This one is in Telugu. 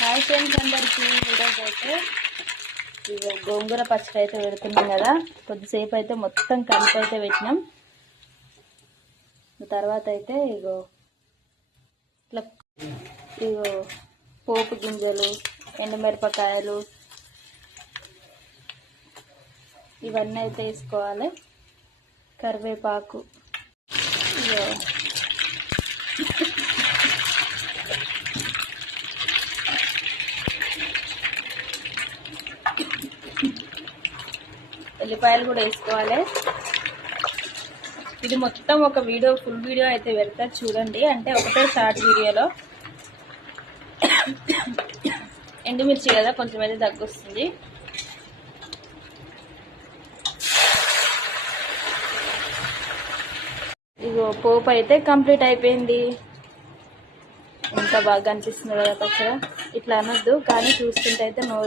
హాయ్ ఫ్రెండ్స్ అందరికీ. ఈరోజు అయితే ఇగో గోంగూర పచ్చడి అయితే పెడుతున్నాం కదా. కొద్దిసేపు అయితే మొత్తం కలిపి అయితే పెట్టినాం. తర్వాత అయితే ఇగో ఇట్లా ఇగో పోపు గింజలు, ఎండుమిరపకాయలు ఇవన్నీ అయితే వేసుకోవాలి. కరివేపాకు ఇగో ఉల్లిపాయలు కూడా వేసుకోవాలి. ఇది మొత్తం ఒక వీడియో, ఫుల్ వీడియో అయితే పెడతా చూడండి. అంటే ఒకటే షార్ట్ వీడియోలో. ఎండుమిర్చి కదా కొంచెం అయితే తగ్గొస్తుంది. ఇగో పోపు అయితే కంప్లీట్ అయిపోయింది. ఎంత బాగా అనిపిస్తుంది కదా పచ్చడి. ఇట్లా అనొద్దు కానీ చూస్తుంటే అయితే నోరు